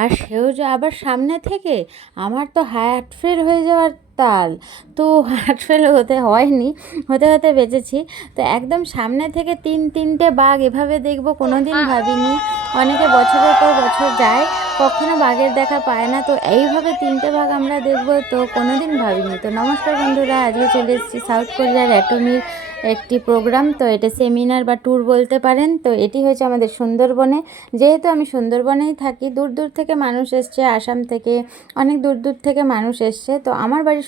আর সেও যে আবার সামনে থেকে, আমার তো হার্ট ফেল হয়ে যাওয়ার তাল। তো হার্ট ফেল হতে হয়নি, হতে হতে বেঁচেছি। তো একদম সামনে থেকে তিনটে বাঘ এভাবে দেখবো কোনো দিন ভাবিনি। অনেকে বছরের পর বছর যায়, কখনো বাঘের দেখা পায় না, তো এইভাবে 3টে বাঘ আমরা দেখবো তো কোনো দিন ভাবিনি। তো নমস্কার বন্ধুরা, আজকে চলে এসেছি সাউথ কোরিয়ার অ্যাটমির একটি প্রোগ্রাম। তো এটা সেমিনার বা ট্যুর বলতে পারেন। তো এটি হয়েছে আমাদের সুন্দরবনে। যেহেতু আমি সুন্দরবনেই থাকি, দূর দূর থেকে মানুষ এসছে, আসাম থেকে অনেক দূর দূর থেকে মানুষ এসছে। তো আমার বাড়ি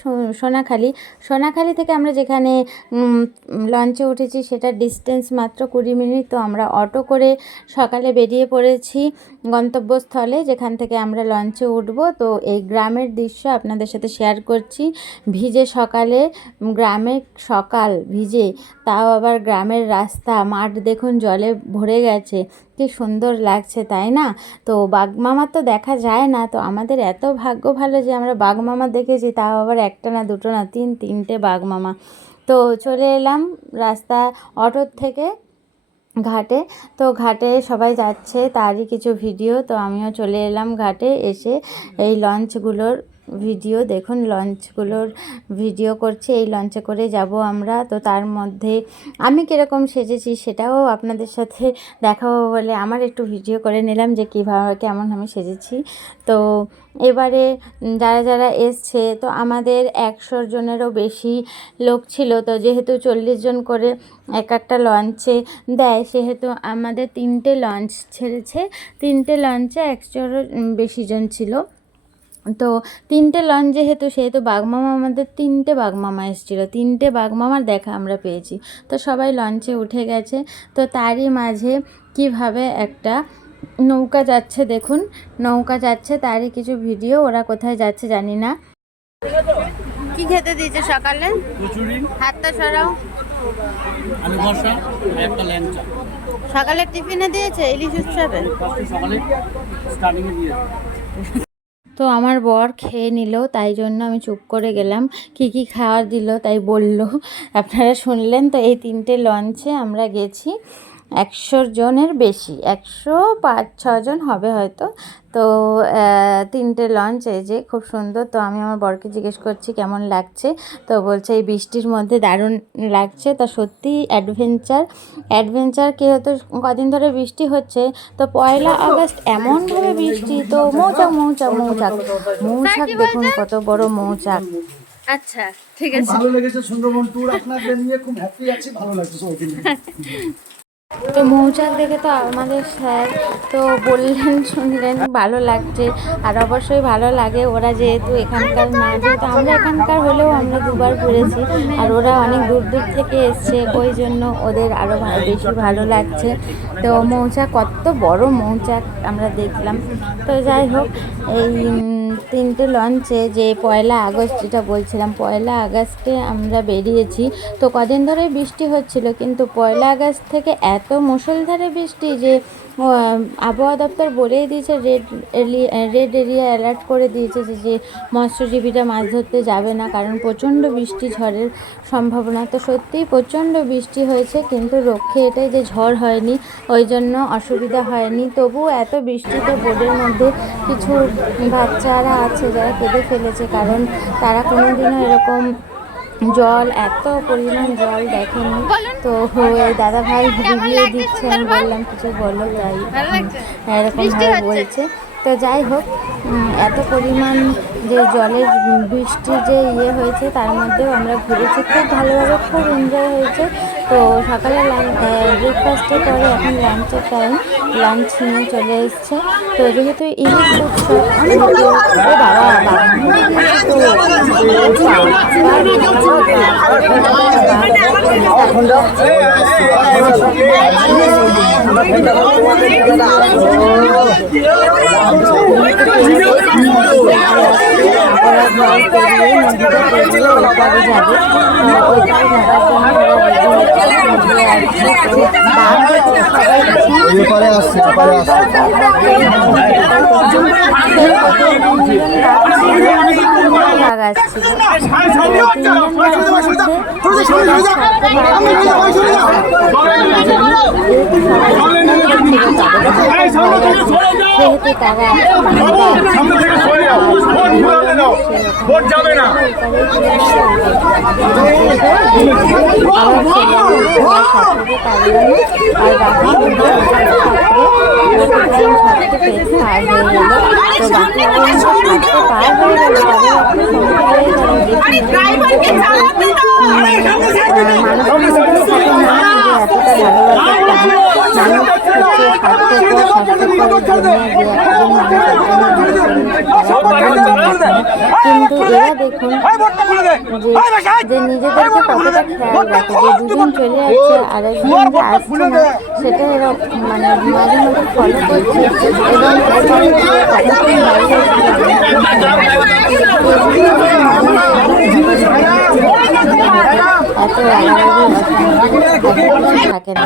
সোনাখালি থেকে আমরা যেখানে লঞ্চে উঠেছি সেটার ডিস্টেন্স মাত্র 20 মিনিট। তো আমরা অটো করে সকালে বেরিয়ে পড়েছি গন্তব্যস্থলে, যেখান থেকে আমরা লঞ্চে উঠব। তো এই গ্রামের দৃশ্য আপনাদের সাথে শেয়ার করছি। ভিজে সকালে, গ্রামের সকাল ভিজে, তাও আবার গ্রামের রাস্তা, মাঠ দেখুন জলে ভরে গেছে, কি সুন্দর লাগছে তাই না? তো বাঘমামা তো দেখা যায় না, তো আমাদের এত ভাগ্য ভালো যে আমরা বাঘমামা দেখেছি, তাও আবার একটা না দুটো না তিনটে বাঘমামা। তো চলে এলাম রাস্তা অটোর থেকে ঘাটে। তো ঘাটে সবাই যাচ্ছে, তারই কিছু ভিডিও। তো আমিও চলে এলাম ঘাটে, এসে এই লঞ্চগুলোর ভিডিও দেখুন, লঞ্চগুলোর ভিডিও করছি। এই লঞ্চে করে যাব আমরা। তো তার মধ্যে আমি কীরকম সেজেছি সেটাও আপনাদের সাথে দেখাবো বলে আমার একটু ভিডিও করে নিলাম যে কীভাবে কেমন আমি সেজেছি। তো এবারে যারা যারা এসছে, তো আমাদের 100 জনেরও বেশি লোক ছিল। তো যেহেতু 40 জন করে এক একটা লঞ্চে দেয়, সেহেতু আমাদের 3টে লঞ্চ ছেড়েছে। 3টে লঞ্চে 100-এরও বেশি জন ছিল। তো 3টে লঞ্চ সেহেতু বাঘমামা, আমাদের 3টে বাঘমামা এসেছিলো, 3টে বাঘমামার দেখা আমরা পেয়েছি। তো সবাই লঞ্চে উঠে গেছে। তো তারই মাঝে কিভাবে একটা নৌকা যাচ্ছে দেখুন, নৌকা যাচ্ছে, তারই কিছু ভিডিও। ওরা কোথায় যাচ্ছে জানি না। কি খেতে দিয়েছে সকালে? হাতটা সরাও। সকালে টিফিনে দিয়েছে ইলিশ উৎসবে। তো আমার বর খেয়ে নিল, তাই জন্য আমি চুপ করে গেলাম। কি খাওয়ার দিল তাই বলল, আপনারা শুনলেন। তো এই 3টে লঞ্চে আমরা গেছি, 100 জনের বেশি, 105-6 জন হবে হয়তো। তো 3টে লঞ্চ, এই যে খুব সুন্দর। তো আমি আমার বরকে জিজ্ঞেস করছি কেমন লাগছে, তো বলছে এই বৃষ্টির মধ্যে দারুণ লাগছে। তো সত্যি অ্যাডভেঞ্চার কী হতো, কদিন ধরে বৃষ্টি হচ্ছে। তো 1 আগস্ট এমনভাবে বৃষ্টি, তো মৌচাক দেখুন কত বড় মৌচাক। আচ্ছা ঠিক আছে, ভালো লেগেছে সুন্দরবন ট্যুর আপনাদের নিয়ে, খুব হ্যাপি আছি, ভালো লাগছে সবাইকে নিয়ে। তো মৌচাক দেখে তো আমাদের স্যার তো বললেন, শুনলেন ভালো লাগছে। আর অবশ্যই ভালো লাগে, ওরা যেহেতু এখানকার না, যেহেতু আমরা এখানকার হলেও আমরা 2বার ঘুরেছি, আর ওরা অনেক দূর দূর থেকে এসছে, ওই জন্য ওদের আরও বেশি ভালো লাগছে। তো মৌচাক, কত বড় মৌচাক আমরা দেখলাম। তো যাই হোক, এই 3টে লঞ্চে যে 1 আগস্ট যেটা বলছিলাম, 1 আগস্টে আমরা বেরিয়েছি। তো কদিন ধরে বৃষ্টি হচ্ছিল, কিন্তু 1 আগস্ট থেকে এত মুষলধারে বৃষ্টি যে আবহাওয়া দপ্তর বলেই দিয়েছে, রেড এরিয়া অ্যালার্ট করে দিয়েছে যে মৎস্যজীবীরা মাছ ধরতে যাবে না, কারণ প্রচণ্ড বৃষ্টি ঝড়ের সম্ভাবনা। তো সত্যিই প্রচণ্ড বৃষ্টি হয়েছে, কিন্তু রক্ষে এটাই যে ঝড় হয়নি, ওই জন্য অসুবিধা হয়নি। তবুও এত বৃষ্টিতে বোর্ডের মধ্যে কিছু বাচ্চারা আছে যারা কেঁদে ফেলেছে, কারণ তারা কোনোদিনও এরকম জল, এত পরিমাণ জল দেখেনি। তো দাদা ভাই ভিডিও দিচ্ছে, আমি বললাম কিছু বলো, তাই এরকমভাবে বলছে। তো যাই হোক, এত পরিমাণ যে জলের বৃষ্টির যে হয়েছে, তার মধ্যেও আমরা ঘুরেছি খুব ভালোভাবে, খুব এনজয় হয়েছে। তো সকালে ব্রেকফাস্টের পরে এখন লাঞ্চের টাইম, লাঞ্চ নিয়ে চলে এসছে। তো যেহেতু ইলিশ উৎসব, ওরা জল পেরিয়ে নদীটা পেরিয়ে ওই পারে যাবে। ওই পারে যাবার জন্য ওরা রেডি হচ্ছে, তো বাঘ দেখে সবাই বাঘ আসছিল। তিনজন বাঘের মধ্যে যেহেতু তারা কিন্তু এরা দেখুন যে নিজেদেরকে কতটা খেয়াল রাখে, যে দুজন চলে যাচ্ছে আর একজন যে আসছে না সেটা এরা মানে মাঝে মাঝে ফলো করছে এবং এত রাগারাগি থাকে না।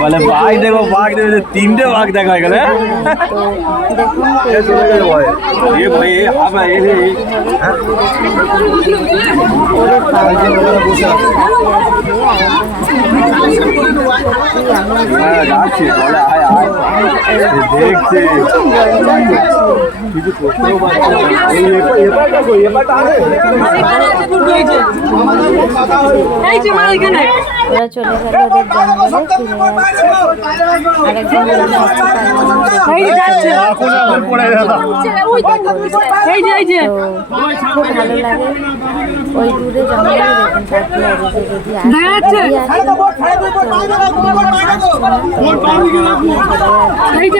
বলে বাঘ দেখো, বাঘ দেখো, তিনটে বাঘ দেখা হয়ে গেল। দেখছি ওরা চলে গেল ওদের জঙ্গলে, ফিরে যাচ্ছে। খুব ভালো লাগে ওই দূরে জঙ্গলে দেখুন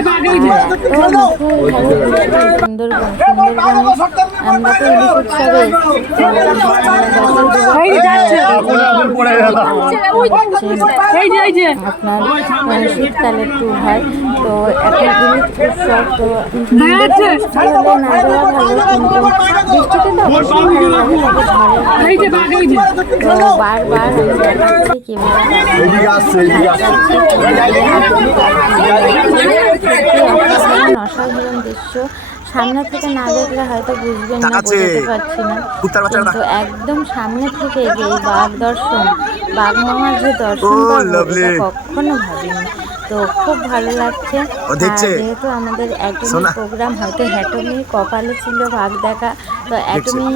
তাকিয়ে আছে, সুন্দরবন আমরা তো ইলিশ উৎসবে আপনার শীতকালের ট্যুর হয়, তো এখন ইলিশ উৎসব তো হলে না দেওয়া ভালো, কিন্তু বৃষ্টিতে তো অবশ্যই ভালো লাগে, তো বারবার অসাধারণ দৃশ্য। সামনে থেকে না দেখলে হয়তো বুঝবেন না, বুঝতে পারছি না, কিন্তু একদম সামনে থেকে যে বাঘ দর্শন, বাঘ মামার যে দর্শন কখনো ভাবিনি। তো খুব ভালো লাগছে, যেহেতু আমাদের অ্যাটমি প্রোগ্রাম হয়তো হ্যাটমির কপালে ছিল বাঘ দেখা, তো অ্যাটমি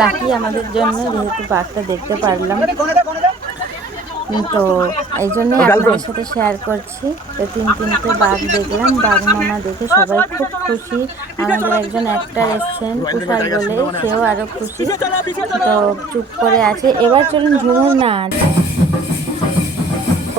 লাকি আমাদের জন্য, যেহেতু বাঘটা দেখতে পারলাম, তো এই জন্যই আপনাদের সাথে শেয়ার করছি। তো তিনটে বাঘ দেখলাম, বাঘ মামা দেখে সবাই খুব খুশি। আমাদের একজন অ্যাক্টর এসছেন তুষার বলে, সেও আরও খুশি, তো চুপ করে আছে। এবার চলুন ঝুমুর নাচ।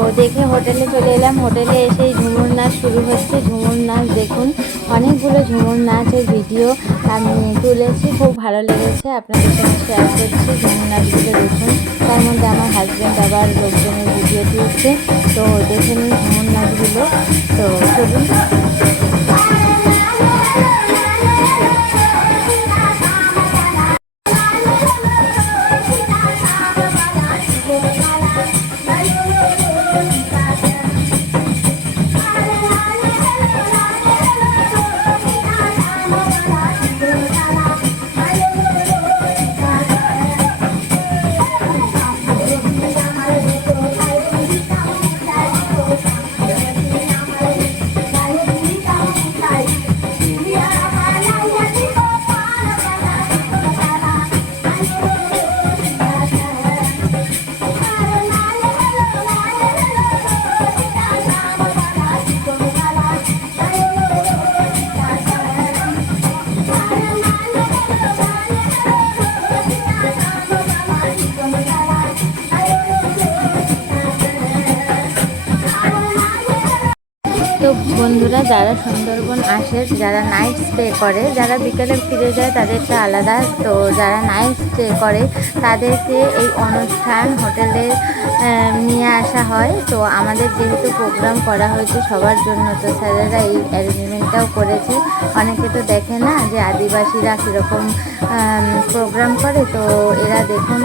ও দেখে হোটেলে চলে এলাম, হোটেলে এসেই ঝুমুর নাচ শুরু হচ্ছে। ঝুমুর নাচ দেখুন, অনেকগুলো ঝুমুর নাচের ভিডিও আমি তুলেছি, খুব ভালো লেগেছে, আপনাদের সাথে শেয়ার করছি। ঝুমুর নাচগুলো দেখুন, তার মধ্যে আমার হাজব্যান্ড আবার লোকজনের ভিডিও তুলছে, তো দেখে নিন ঝুমুর নাচগুলো। তো চলুন। বন্ধুরা যারা সুন্দরবন আসে, যারা নাইট স্টে করে, যারা বিকেলে ফিরে যায় তাদেরটা আলাদা, তো যারা নাইট স্টে করে তাদেরকে এই অনুষ্ঠান হোটেলে নিয়ে আসা হয়। তো আমাদের যেহেতু প্রোগ্রাম করা হয়েছে সবার জন্য, তো স্যারেরা এই অ্যারেঞ্জমেন্টটাও করেছে। অনেকে তো দেখে না যে আদিবাসীরা কীরকম প্রোগ্রাম করে, তো এরা দেখুন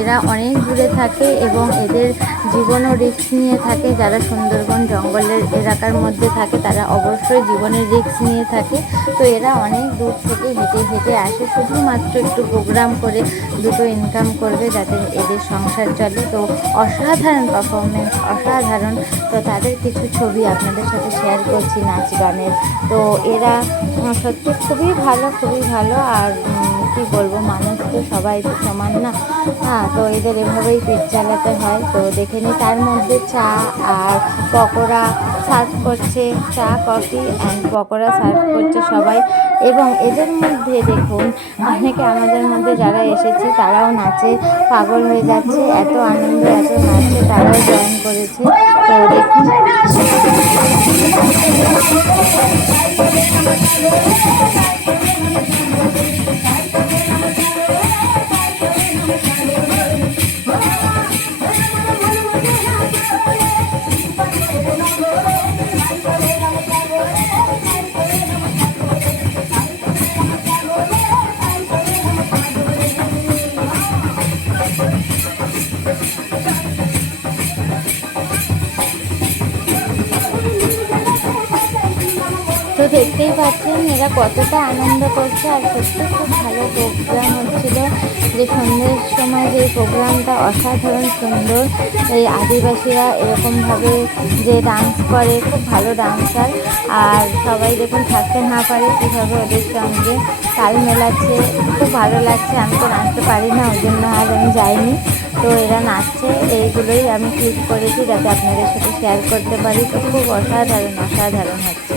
এরা অনেক দূরে থাকে এবং এদের জীবনও রিস্ক নিয়ে থাকে। যারা সুন্দরবন জঙ্গলের এলাকার মধ্যে থাকে তারা অবশ্যই জীবনের রিস্ক নিয়ে থাকে। তো এরা অনেক দূর থেকে হেঁটে হেঁটে আসে শুধুমাত্র একটু প্রোগ্রাম করে দুটো ইনকাম করবে, যাতে এদের সংসার চলে। তো অসাধারণ পারফরমেন্স, অসাধারণ। তো তাদের কিছু ছবি আপনাদের সাথে শেয়ার করছি নাচ গানের। তো এরা সত্যি খুবই ভালো, খুবই ভালো। আর কি বলবো, মানুষ তো সবাই তো সমান না, হ্যাঁ। তো এদের এভাবেই পেট চালাতে হয়। তো দেখে নিই, তার মধ্যে চা আর পকোড়া সার্ভ করছে, চা কফি অ্যান্ড পকোড়া সার্ভ করছে সবাই। এবং এদের মধ্যে দেখুন অনেকে আমাদের মধ্যে যারা এসেছে তারাও নাচে পাগল হয়ে যাচ্ছে, এত আনন্দ, এত নাচে, তারাও জয়েন করেছে। তো দেখুন তো দেখতেই পাচ্ছেন এরা কতটা আনন্দ করছে। আর সত্যি খুব ভালো প্রোগ্রাম হচ্ছিল, যে সন্ধ্যের সময় যে প্রোগ্রামটা অসাধারণ সুন্দর। এই আদিবাসীরা এরকমভাবে যে ডান্স করে, খুব ভালো ডান্সার। আর সবাই দেখুন থাকতে না পারে কীভাবে ওদের সঙ্গে তাল মেলাচ্ছে, খুব ভালো লাগছে। আমি তো নাচতে পারি না, ওই জন্য আর আমি যাইনি। তো এরা নাচছে, এইগুলোই আমি ক্লিক করেছি যাতে আপনাদের সাথে শেয়ার করতে পারি। তো খুব অসাধারণ, অসাধারণ হচ্ছে।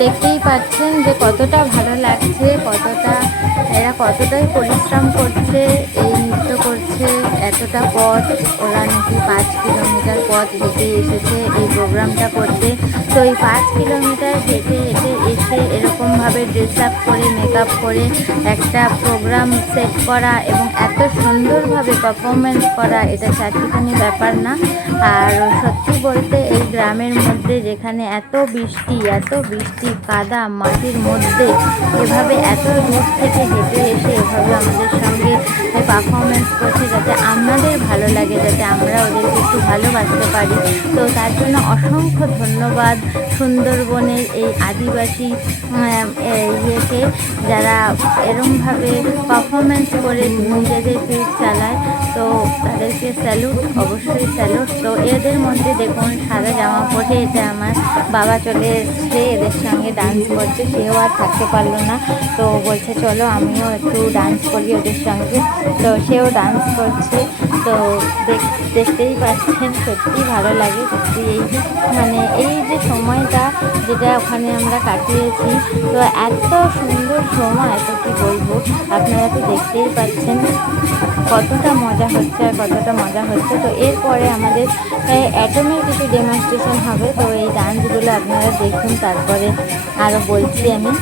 দেখতেই পাচ্ছেন যে কতটা ভালো লাগছে, এরা কতটাই পরিশ্রম করছে, এই নৃত্য করছে। এতটা পথ ওরা নাকি 5 কিলোমিটার পথ হেঁটে এসেছে এই প্রোগ্রামটা করতে। তো এই 5 কিলোমিটার হেঁটে হেঁটে এসে এরকমভাবে ড্রেস আপ করে, মেকআপ করে একটা প্রোগ্রাম সেট করা এবং এত সুন্দরভাবে পারফরমেন্স করা, এটা চারটিখানি ব্যাপার না। আর সত্যি বলতে এই গ্রামের মধ্যে যেখানে এত বৃষ্টি কাদা মাটির মধ্যে এভাবে এত দূর থেকে হেঁটে এসে এভাবে আমাদের সঙ্গে পারফরমেন্স করছে, যাতে আমাদের ভালো লাগে, যাতে আমরা ওদেরকে একটু ভালোবাসতে পারি। তো তার জন্য অসংখ্য ধন্যবাদ সুন্দরবনের এই আদিবাসী ইয়েকে, যারা এরমভাবে পারফরমেন্স করে নিজেদের পিঠ চালায়। তো তাদেরকে স্যালুট, অবশ্যই স্যালুট। তো এদের মধ্যে দেখুন সাদা জামা পরে এটা আমার বাবা চলে এসছে, এদের সঙ্গে ডান্স করছে। সেও আর থাকতে পারলো না, তো বলছে চলো আমিও একটু ডান্স করি ওদের সঙ্গে। তো সেও ডান্স করছে। তো দেখতেই পাচ্ছেন, সত্যি ভালো লাগে। সত্যি এই যে সময়টা যেটা ওখানে আমরা কাটিয়েছি, তো এত সুন্দর সময়, তো কি বলবো, আপনারা তো দেখতেই পাচ্ছেন কতটা মজা হচ্ছে। তো এরপরে আমাদের অ্যাটমের কিছু ডেমনস্ট্রেশন হবে। তো এই ডান্সগুলো আপনারা দেখুন, তারপরে আরও বলছি আমি।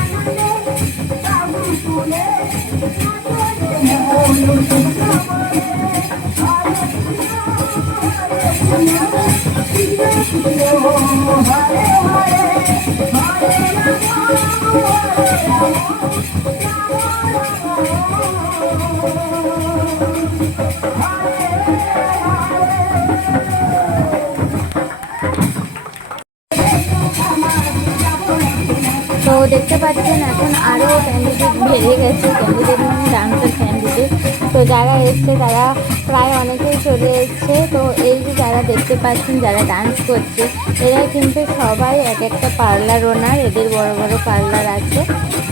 তো দেখতে পাচ্ছেন এখন আরও ক্যান্ডিডেট বেড়ে গেছে, ক্যান্ডিডেট মানে ডান্সের ক্যান্ডিডেট। তো যারা এসছে তারা প্রায় অনেকেই চলে এসছে। তো এই যে যারা দেখতে পাচ্ছেন যারা ডান্স করছে, এরা কিন্তু সবাই এক একটা পার্লার ওনার, এদের বড় বড় পার্লার আছে।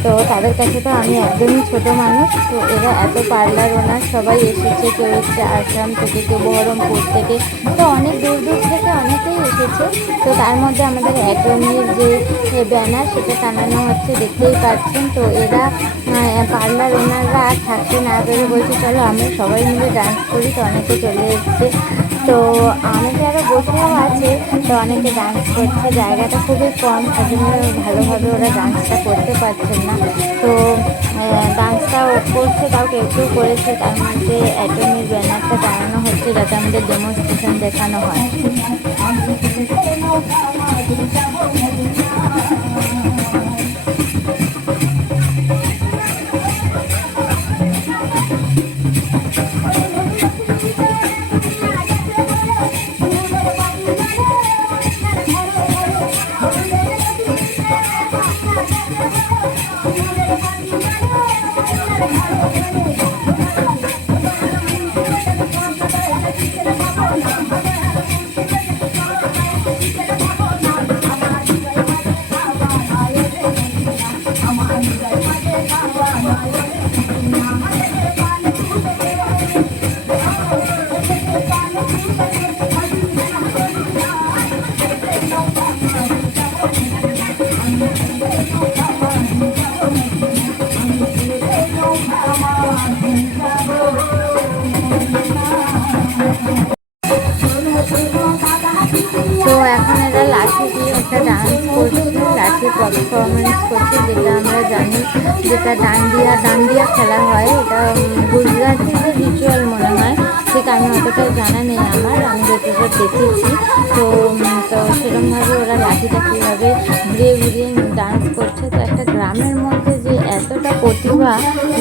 তো তাদের কাছে তো আমি একদমই ছোট মানুষ। তো এরা এত পার্লার ওনার, সবাই এসেছে। কেউ এসছে আসাম থেকে, কেউ বহরমপুর থেকে, তো অনেক দূর দূর থেকে অনেকেই এসেছে। তো তার মধ্যে আমাদের অ্যাটমির যে ব্যানার সেটা টানানো হচ্ছে, দেখতেই পাচ্ছেন। তো এরা পার্লার ওনাররা আর থাকতে না পেরে বলছে চলো আমরা সবাই মিলে ডান্স করি। তো অনেকে চলে এসছে, তো অনেকে আরও বসেও আছে। তো অনেকে ডান্স করছে, জায়গাটা খুবই কম, ওই জন্য ভালোভাবে ওরা ডান্সটা করতে পারছেন না। তো ডান্সটাও করছে, তাও কেউ কেউ করেছে। তার মধ্যে অ্যাটমির ব্যানারটা টানানো হচ্ছে যাতে আমাদের ডেমনস্ট্রেশন দেখানো হয়। তো এখন এরা লাঠি দিয়ে একটা ডান্স করছে, লাঠি পারফরমেন্স করছে, যেটা আমরা জানি যেটা ডান্ডিয়া খেলা হয়। এটা গুজরাটিদের রিচুয়াল মনে হয়, ঠিক আমি অতটা জানা নেই আমার, আমি যতটা দেখেছি। তো সেরকমভাবে ওরা লাঠিটা কীভাবে ঘুরিয়ে ঘুরিয়ে ডান্স করছে। তো একটা গ্রামের মধ্যে যে এতটা প্রতিভা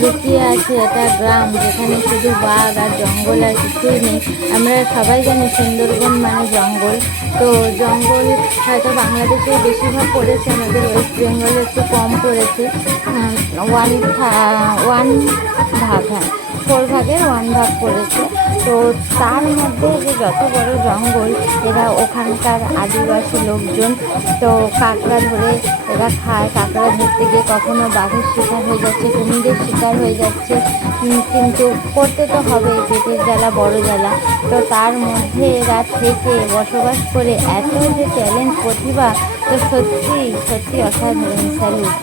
লুকিয়ে আছে, এটা গ্রাম যেখানে শুধু বাঘ আর জঙ্গল আর কিছুই নেই। আমরা সবাই জানি সুন্দরবন মানে জঙ্গল। তো জঙ্গল হয়তো বাংলাদেশে বেশিরভাগ পড়েছে, আমাদের ওয়েস্ট বেঙ্গলে একটু কম পড়েছে, ওয়ান ভাগ। হ্যাঁ, 4 ভাগের 1 ভাগ করেছে। তো তার মধ্যে যে যত বড় জঙ্গল, এরা ওখানকার আদিবাসী লোকজন তো কাঁকড়া ধরে এরা খায়। কাঁকড়া ধরতে গিয়ে কখনো বাঘের শিকার হয়ে যাচ্ছে, কুমিরের শিকার হয়ে যাচ্ছে, কিন্তু করতে তো হবে, পেটের জ্বালা বড় জ্বালা। তো তার মধ্যে এরা থেকে বসবাস করে এত যে ট্যালেন্ট, প্রতিভা, তো সত্যি সত্যি অসাধারণ, স্যালুট।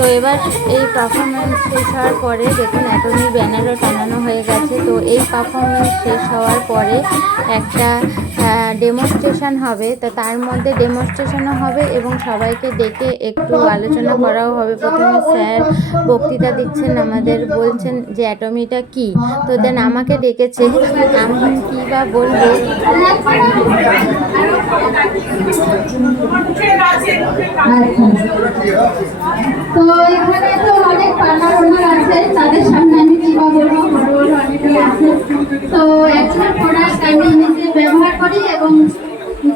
তো এবার এই পারফরমেন্স শেষ হওয়ার পরে দেখুন অ্যাটমি ব্যানারও টানানো হয়ে গেছে। তো এই পারফরমেন্স শেষ হওয়ার পরে একটা ডেমনস্ট্রেশন হবে। তো তার মধ্যে ডেমনস্ট্রেশনও হবে এবং সবাইকে ডেকে একটু আলোচনা করাও হবে। প্রথমে স্যার বক্তৃতা দিচ্ছেন, আমাদের বলছেন যে অ্যাটমিটা কি। তো দেন আমাকে ডেকেছে, আমি কী বা বলবো। তো এখানে তো অনেক পার্লার আছে, তাদের সামনে আমি কি বা বলবো, অনেকেই আছে। তো একজন প্রোডাক্ট আমি নিজে ব্যবহার করি এবং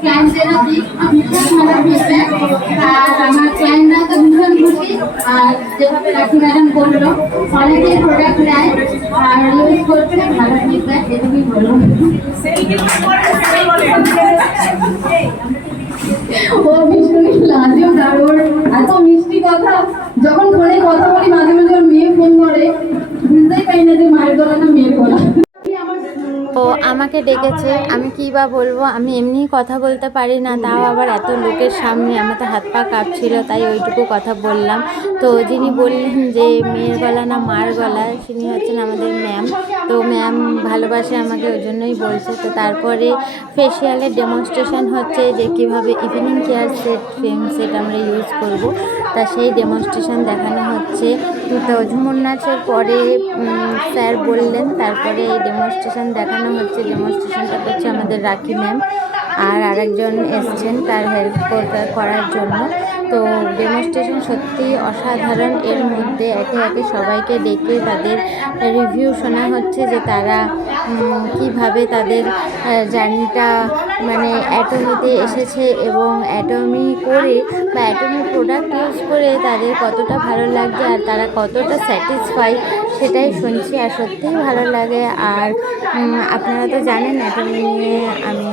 ক্লায়েন্টদেরও দিই, ভীষণ ভালো ফিডব্যাক। আর আমার ক্লায়েন্টরা তো ভীষণ খুশি। আর যেভাবে রাখি ম্যাডাম বললো, অনেকেই প্রোডাক্ট নেয় আর ইউজ করছে, ভালো ফিডব্যাক, এটুকুই বলবো। ও ভীষণ লাজেও দারুণ, এত মিষ্টি কথা। যখন ফোনে কথা বলি মাঝে মাঝে ওর মেয়ে ফোন করে, বুঝতেই পারি না যে মায়ের গলা না মেয়ের গলা। ও আমাকে ডেকেছে, আমি কী বা বলবো, আমি এমনিই কথা বলতে পারি না, তাও আবার এত লোকের সামনে। আমার তো হাত পা কাঁপছিল, তাই ওইটুকু কথা বললাম। তো যিনি বললেন যে মেয়ের গলা না মার গলা, তিনি হচ্ছেন আমাদের ম্যাম। তো ম্যাম ভালোবাসে আমাকে, ওই জন্যই বলছে। তো তারপরে ফেসিয়ালের ডেমনস্ট্রেশন হচ্ছে যে কীভাবে ইভিনিং কেয়ার সেট, ফেম সেট আমরা ইউজ করব, তা সেই ডেমনস্ট্রেশন দেখানো হচ্ছে। তো ঝুমুর নাচের পরে স্যার বললেন, তারপরে এই ডেমনস্ট্রেশন দেখানো হচ্ছে। ডেমনস্ট্রেশনটা করছে আমাদের রাখি ম্যাম, আর আরেকজন এসছেন তার হেল্প করার জন্য। তো ডেমনস্ট্রেশন সত্যি অসাধারণ। এর মধ্যে একে একে সবাইকে ডেকে তাদের রিভিউ শোনা হচ্ছে যে তারা কিভাবে তাদের জার্নিটা মানে অ্যাটমিতে এসেছে এবং অ্যাটমি করে বা অ্যাটমি প্রোডাক্ট ইউজ করে তাদের কতটা ভালো লাগছে আর তারা কতটা স্যাটিসফাই, সেটাই শুনছি। আর সত্যিই ভালো লাগে। আর আপনারা তো জানেন অ্যাটমি নিয়ে আমি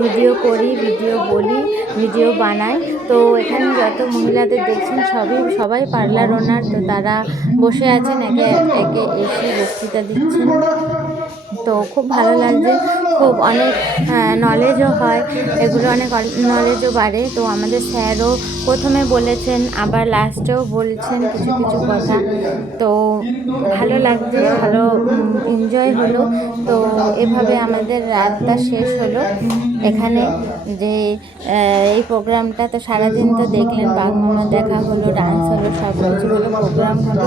ভিডিও করি, ভিডিও বলি, ভিডিও বানাই। তো এখানে যত মহিলাদের দেখছেন সবাই পার্লার ওনার। তো তারা বসে আছেন, একে একে এসে বক্তৃতা দিচ্ছেন। তো খুব ভালো লাগছে, খুব অনেক নলেজও হয়, এগুলো অনেক নলেজও বাড়ে। তো আমাদের স্যারও প্রথমে বলেছেন, আবার লাস্টেও বলছেন কিছু কিছু কথা। তো ভালো লাগছে, ভালো এনজয় হলো। তো এভাবে আমাদের রাতটা শেষ হলো এখানে। যে এই প্রোগ্রামটা তো সারাদিন তো দেখলেন, বাঘমামা দেখা হলো, ডান্স হলো, সব কিছু হলো, প্রোগ্রাম হলো।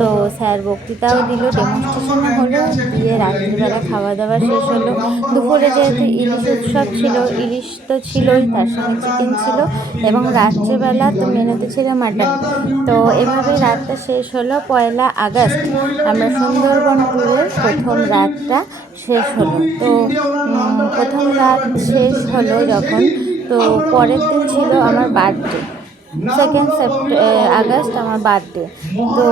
তো স্যার বক্তৃতাও দিল, ডেমনস্ট্রেশনও হলো, দিয়ে রাত্রিবেলা খাওয়া দাওয়া শেষ হলো। দুপুরে যেহেতু ইলিশ উৎসব ছিল, ইলিশ তো ছিলই, তার সঙ্গে চিকেন ছিল, এবং রাত্রিবেলা তো মেনুতে ছিল মাটন। তো এভাবেই রাতটা শেষ হলো। 1 আগস্ট আমরা সুন্দরবন ট্যুরের প্রথম রাতটা শেষ হলো। তো প্রথম রাত শেষ হলো যখন, তো পরের দিন ছিল আমার বার্থডে। আগস্ট আমার বার্থডে। তো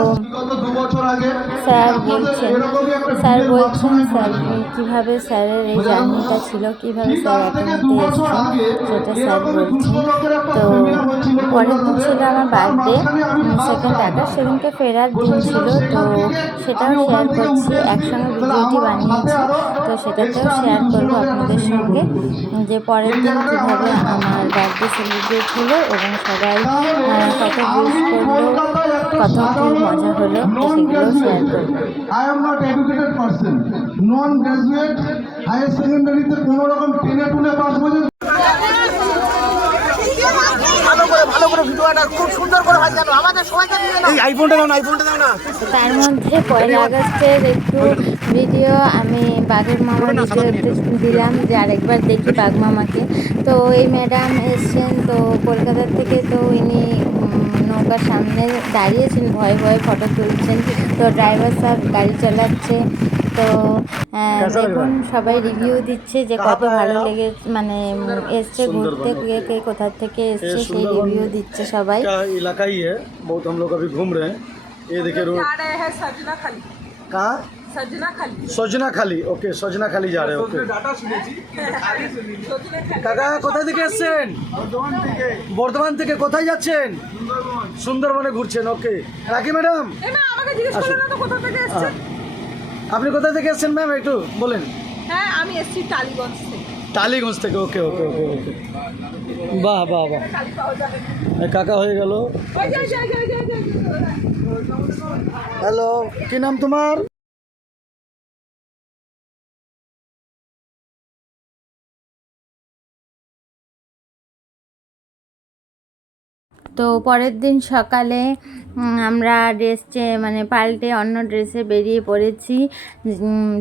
স্যার বলছেন স্যার কীভাবে স্যারের এই জার্নিটা ছিল, কীভাবে স্যার এত মধ্যে এসছেন সেটা স্যার বলছেন। তো পরের দিন ছিল আমার বার্থডে 2 আগস্ট, সেদিনকে ফেরার দিন ছিল। তো সেটাও শেয়ার করছি, একসঙ্গে ভিডিওটি বানিয়েছি, তো সেটাতেও শেয়ার করবো আপনাদের সঙ্গে যে পরের দিন কীভাবে আমার বার্থডে সেলিব্রেট হলো এবং সবাই কত উইশ করলো, কত কি মজা হলো, তো সেগুলো শেয়ার করবো। I am not educated person, non graduate, higher সেকেন্ডারিতে কোনো রকম টেনে টুনে পাস করে তার মধ্যে 1 আগস্টের একটু ভিডিও আমি বাঘের মামার ভিডিওতে দিলাম যে আরেকবার দেখি বাঘ মামাকে। তো এই ম্যাডাম এসছেন তো কলকাতা থেকে, তো ইনি নৌকার সামনে দাঁড়িয়েছেন, ভয়ে ভয়ে ফটো তুলছেন। তো ড্রাইভার সাহেব গাড়ি চালাচ্ছে। তো দেখুন সবাই রিভিউ দিচ্ছে যে কত ভালো লেগে, মানে এসছে ঘুরতে, কে কোথা থেকে এসছে সেই রিভিউ দিচ্ছে সবাই। इलाका ही है बहुत, हम लोग अभी घूम रहे हैं। ये देखिए रोड जा रहे हैं सजना खाली। कहाँ? सजना खाली। সজনা খালি। ওকে, সজনা খালি যা রে। ওকে কাকা, কোথায় থেকে এসেছেন? বর্ধমান থেকে। কোথায় যাচ্ছেন? সুন্দরবনে ঘুরছেন। ওকে, রাখি ম্যাডাম। আমাকে জিজ্ঞেস করলেন না তো কোথা থেকে এসেছেন? আপনি কোথা থেকে এসেছেন ম্যাম, একটু বলেন। হ্যাঁ, আমি এসেছি টালিগঞ্জ থেকে। টালিগঞ্জ থেকে। ওকে ওকে ওকে ওকে, বাহ বাহ বাহ, টালি পাওয়া যাবে না। কাকা হয়ে গেল। ওই যাই। হ্যালো, কি নাম তোমার? তো পরের দিন সকালে আমরা মানে পাল্টে অন্য ড্রেসে বেরিয়ে পড়েছি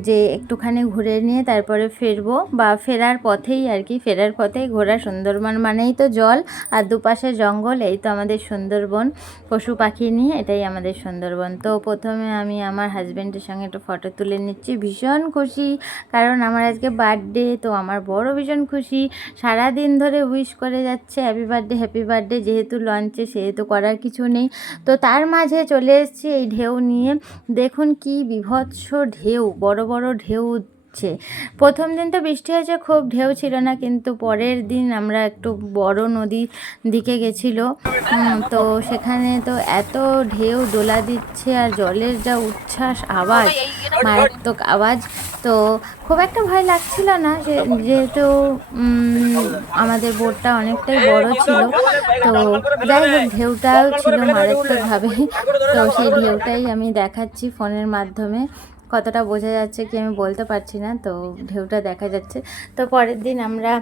যে একটুখানি ঘুরে নিয়ে তারপরে ফিরবো, বা ফেরার পথেই আর কি, ফেরার পথেই ঘোরা। সুন্দরবন মানেই তো জল আর দুপাশে জঙ্গল, এই তো আমাদের সুন্দরবন, পশু পাখি নিয়ে এটাই আমাদের সুন্দরবন। তো প্রথমে আমি আমার হাজব্যান্ডের সঙ্গে একটু ফটো তুলে নিচ্ছি, ভীষণ খুশি কারণ আমার আজকে বার্থডে। তো আমার বড় ভীষণ খুশি, সারাদিন ধরে উইশ করে যাচ্ছে হ্যাপি বার্থডে, যেহেতু লঞ্চে সেহেতু করার কিছু নেই। তো তার মাঝে চলে এসেছি এই ঢেউ নিয়ে, দেখুন কি বিভৎস ঢেউ, বড় বড় ঢেউ উঠছে। প্রথম দিন তো বৃষ্টি হয়েছে, খুব ঢেউ ছিল না, কিন্তু পরের দিন আমরা একটু বড় নদীর দিকে গেছিলো, তো সেখানে তো এত ঢেউ দোলা দিচ্ছে আর জলের যা উচ্ছ্বাস আওয়াজ, মারাত্মক আওয়াজ। তো খুব একটা ভয় লাগছিল না, যেহেতু আমাদের বোটটা অনেকটাই বড় ছিল। তো যাই হোক, ঢেউটাও ছিল মারাত্মকভাবে। তো সেই ঢেউটাই আমি দেখাচ্ছি ফোনের মাধ্যমে, কতটা বোঝা যাচ্ছে কি আমি বলতে পারছি না, তো ঢেউটা দেখা যাচ্ছে। তো পরের দিন আমরা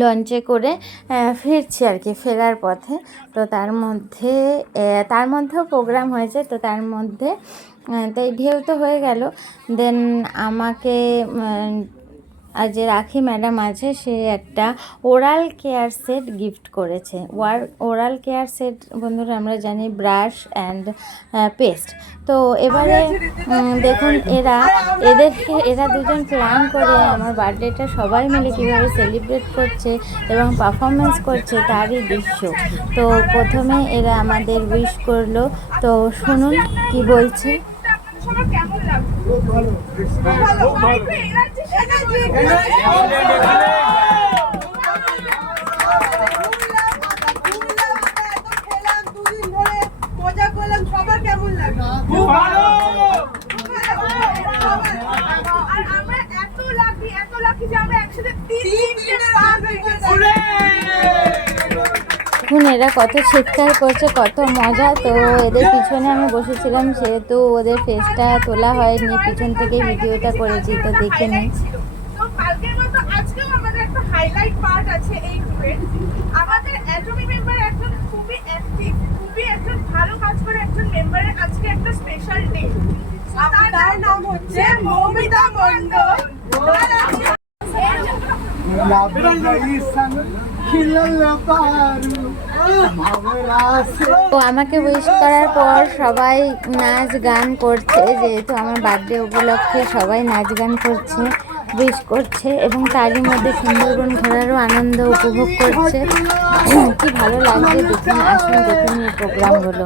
লঞ্চে করে ফিরছি আর কি, ফেরার পথে। তো তার মধ্যেও প্রোগ্রাম হয়েছে। তো তার মধ্যে তাই ঢেউ তো হয়ে গেল, দেন আমাকে আর যে রাখি ম্যাডাম আছে সে একটা ওরাল কেয়ার সেট গিফট করেছে। ওরাল কেয়ার সেট বন্ধুরা আমরা জানি ব্রাশ অ্যান্ড পেস্ট। তো এবারে দেখুন এরা দুজন প্ল্যান করে আমার বার্থডেটা সবাই মিলে কীভাবে সেলিব্রেট করছে এবং পারফরমেন্স করছে তারই দৃশ্য। তো প্রথমে এরা আমাদের উইশ করলো, তো শুনুন কি বলছে। কেমন মজা করলাম, সবার কেমন লাগলো? খুব ভালো। আর আমরা এত লাকি যে আমরা একসাথে দেখুন এরা কত চিৎকার করছে, কত মজা। তো এদের পিছনে আমি বসেছিলাম, সেহেতু ওদের ফেসটা তোলা হয়নি, পিছন থেকেই ভিডিওটা করেছি, তো দেখে নিই। তো কালকের মতো আজকেও আমাদের একটা হাইলাইট পার্ট আছে এই ট্যুরে। আমাদের অ্যাটমি মেম্বার একজন খুবই অ্যাক্টিভ, খুবই একজন ভালো কাজ করে একজন মেম্বারের আজকে একটা স্পেশাল ডে। তার নাম হচ্ছে মৌমিতা মণ্ডল। তো আমাকে উইশ করার পর সবাই নাচ গান করছে, যেহেতু আমার বার্থডে উপলক্ষে সবাই নাচ গান করছে। উইশ করছে এবং তারই মধ্যে সুন্দরবন ঘোরারও আনন্দ উপভোগ করছে। কি ভালো লাগছে, দেখুন, আসুন দেখুন এই প্রোগ্রামগুলো।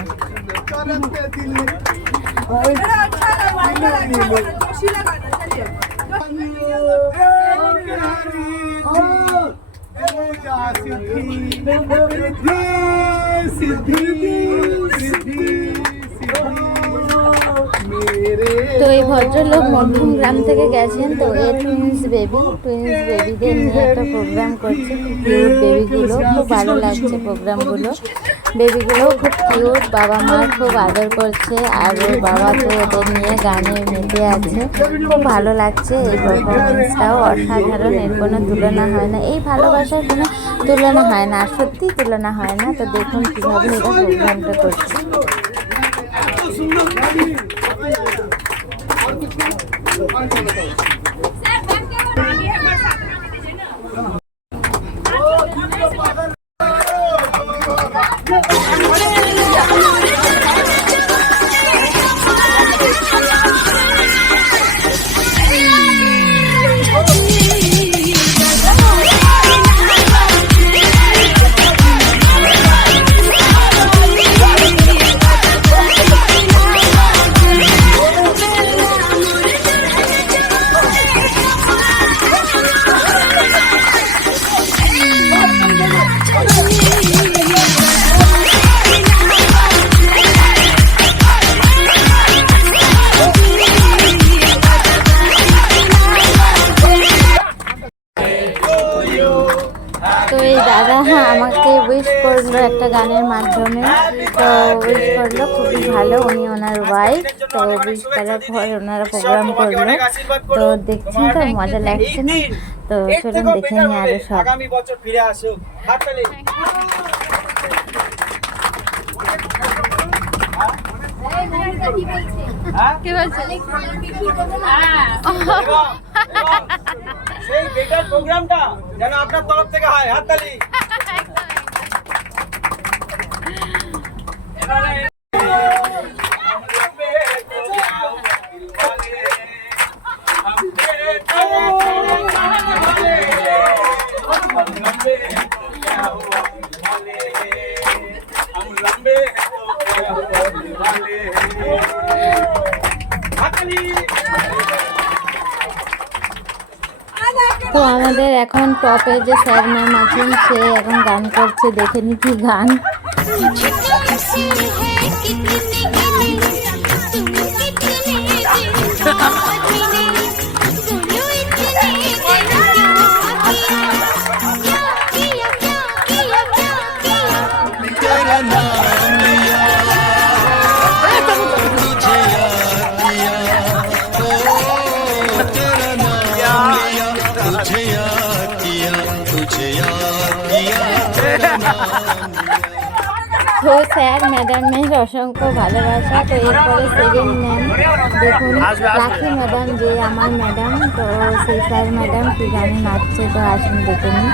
তো এই ভদ্রলোক মধ্যম গ্রাম থেকে গেছেন। তো এই টুইন্স বেবিদের নিয়ে একটা প্রোগ্রাম করছে। কিউট বেবিগুলো, খুব ভালো লাগছে প্রোগ্রামগুলো। বেবিগুলো খুব কিউট, বাবা মা খুব আদর করছে, আর ওর বাবা তো ওদের নিয়ে গানে মেতে আছে। খুব ভালো লাগছে। এই পারফরমেন্সটাও অসাধারণ, এর কোনো তুলনা হয় না, এই ভালোবাসার কোনো তুলনা হয় না, আর সত্যি তুলনা হয় না। তো দেখুন কীভাবে এরা প্রোগ্রামটা করছে। তো এই দাদা আমাকে উইশ করলো একটা গানের মাধ্যমে। তো উইশ করলো, খুবই ভালো। উনি ওনার ওয়াইফ। তো উইশ করার পর ওনারা প্রোগ্রাম করলো। তো দেখছেন তো, মজা লাগছে না? তো চলুন দেখে নিই আরো সব। সেই বেটার প্রোগ্রামটা যেন আপনার তরফ থেকে হয়। হাততালি। তো আমাদের এখন টপে যে স্যার ম্যাম আছেন, সে এখন গান করছে। দেখে নি কি গান। তো স্যার ম্যাডামের অসংখ্য ভালোবাসা। তো এরপরে সেকেন্ড ম্যাম, দেখুন রাখি ম্যাডাম, যে আমার ম্যাডাম। তো সেই স্যার ম্যাডাম কি গানে নাচছে, তো আসুন দেখে নিন।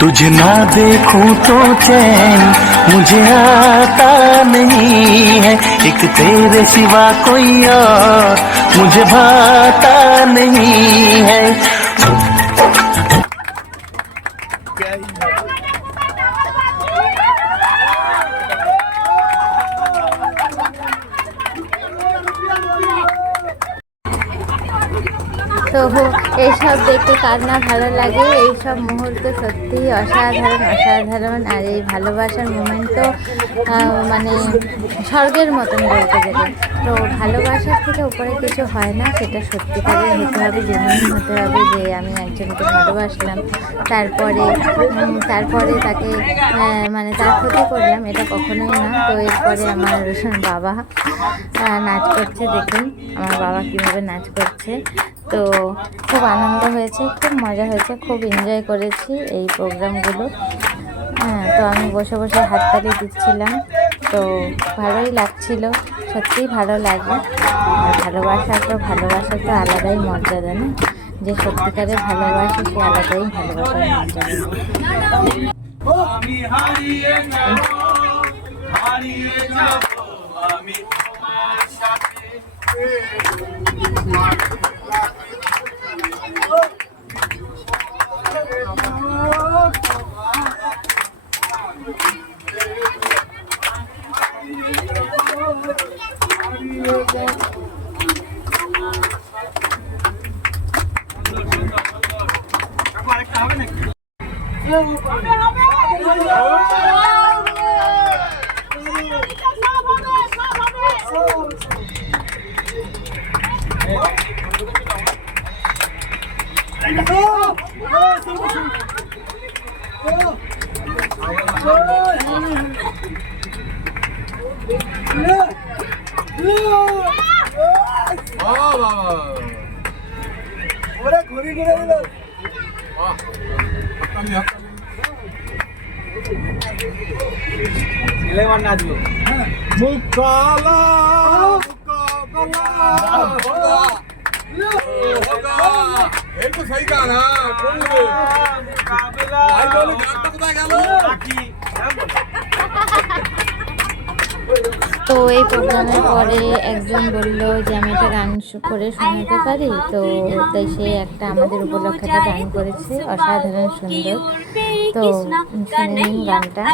तुझे ना देखूं तो चैन मुझे आता नहीं है, एक तेरे सिवा कोई और मुझे भाता नहीं है। তো এইসব দেখতে কার না ভালো লাগে। এইসব মুহূর্ত সত্যিই অসাধারণ। আর এই ভালোবাসার মোমেন্ট তো মানে স্বর্গের মতন বলতে গেলে। তো ভালোবাসার থেকে উপরে কিছু হয় না, সেটা সত্যিকারের হতে হবে, জেনুইন হতে হবে যে আমি একজনকে ভালোবাসলাম, তারপরে তাকে মানে তার ক্ষতি করলাম, এটা কখনোই না। তো এরপরে আমার বাবা নাচ করছে, দেখুন আমার বাবা কীভাবে নাচ করছে। তো খুব আনন্দ হয়েছে, খুব মজা হয়েছে, খুব এনজয় করেছি এই প্রোগ্রামগুলো। তো আমি বসে বসে হাততালি দিচ্ছিলাম। তো ভালোই লাগছিল, সত্যিই ভালো লাগে। আর ভালোবাসা তো আলাদাই মর্যাদা না, যে সত্যিকারের ভালোবাসা সে আলাদাই ভালোবাসার মর্যাদা। আমি হারিয়ে যাব, হারিয়ে যাব আমি তোমার সাথে। আরেকটা হবে নাকি? ওরে ঘুরি ঘুরে দিল। ছেলেমান নাচবে। মুকালা এই তো সেই গান। হ্যাঁ কোন রে? মুকাবিলা। ভাই বলে গানটা কোথায় গেল? রাখি। তো এই প্রোগ্রামের পরে একজন বলল যে আমি একটা গান করে শোনাতে পারি, তো তাই সে একটা আমাদের উপলক্ষে একটা গান করেছে, অসাধারণ সুন্দর। তো শুনে নিন গানটা।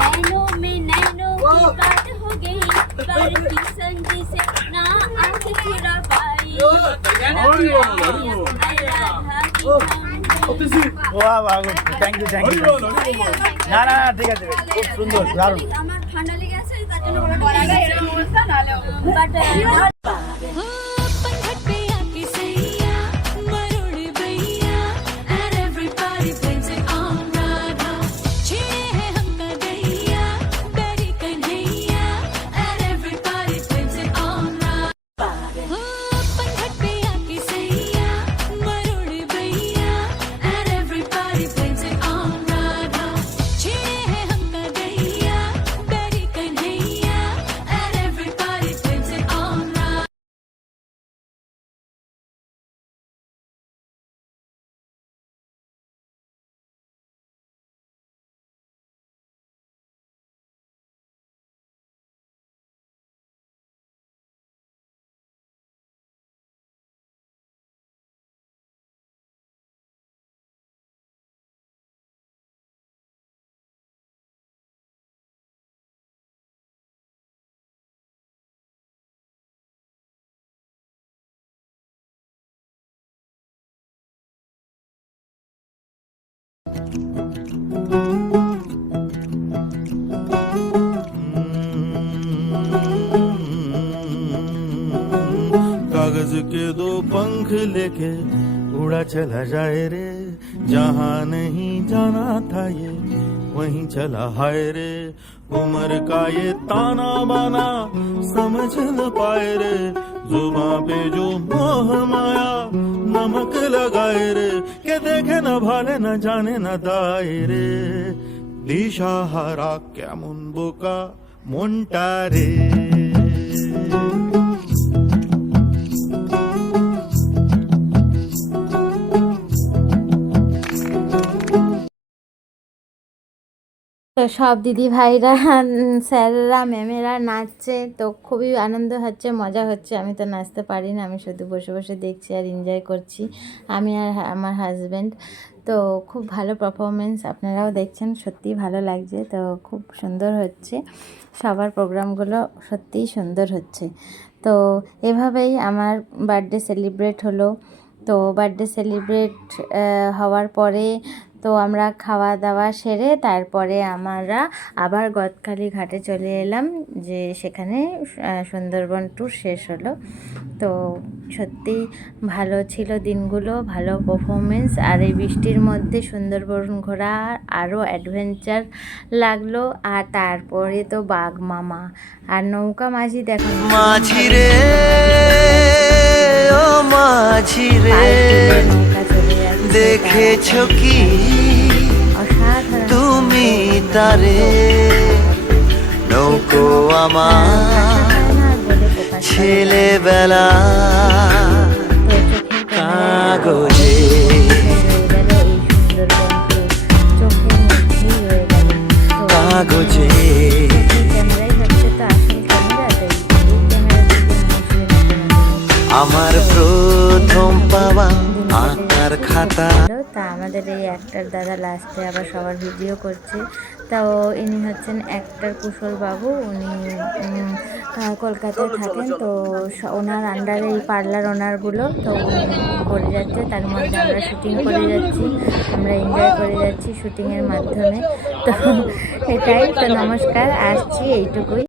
नैनों में नैनों की बात हो गई, पर किसन जिसे ना आंख चुरा पाई। Thank you thank you. না না ঠিক আছে, খুব সুন্দর, দারুণ। আমার ঠান্ডা লেগে আছে, তার জন্য বলা এরকম অবস্থা নালে বাট कागज के दो पंख लेके उड़ा चला जाए रे, जहाँ नहीं जाना था ये वहीं चला हाय रे। उम्र का ये ताना बाना समझ न पाए रे, जुबां पे जो मोह माया नमक लगाए रे, के देखे न भाले न जाने न दाए रे। दिशा हारा क्या मुनबुका मुंटा रे। তো সব দিদি ভাইরা, স্যাররা, ম্যামেরা নাচছে, তো খুবই আনন্দ হচ্ছে, মজা হচ্ছে। আমি তো নাচতে পারি না, আমি শুধু বসে বসে দেখছি আর এনজয় করছি, আমি আর আমার হাজব্যান্ড। তো খুব ভালো পারফরমেন্স, আপনারাও দেখছেন, সত্যিই ভালো লাগছে। তো খুব সুন্দর হচ্ছে, সবার প্রোগ্রামগুলো সত্যিই সুন্দর হচ্ছে। তো এভাবেই আমার বার্থডে সেলিব্রেট হলো। তো বার্থডে সেলিব্রেট হওয়ার পরে তো আমরা খাওয়া দাওয়া সেরে তারপরে আমরা আবার গদখালি ঘাটে চলে এলাম, যে সেখানে সুন্দরবন ট্যুর শেষ হলো। তো সত্যি ভালো ছিল দিনগুলো, ভালো পারফরমেন্স। আর এই বৃষ্টির মধ্যে সুন্দরবন ঘোরা আরও অ্যাডভেঞ্চার লাগলো। আর তারপরে তো বাঘ মামা আর নৌকা মাঝি দেখো, মাঝি রে ও মাঝি রে নৌকা চলে যাচ্ছে। দেখেছো কি অসাধারণ তুমি তারে নৌকো আমার ছেলেবেলা কাগজে কাগজে আমার প্রথম পাওয়া আঁকার খাতা। তা আমাদের এই অ্যাক্টর দাদা লাস্টে আবার সবার ভিডিও করছে। তাও ইনি হচ্ছেন অ্যাক্টর কুশল বাবু, উনি কলকাতায় থাকেন। তো ওনার আন্ডারে এই পার্লার ওনারগুলো তো করে যাচ্ছে, তার মধ্যে আমরা শুটিং করে যাচ্ছি, আমরা এনজয় করে যাচ্ছি শুটিংয়ের মাধ্যমে। তো এটাই তো, নমস্কার, আসছি এইটুকুই।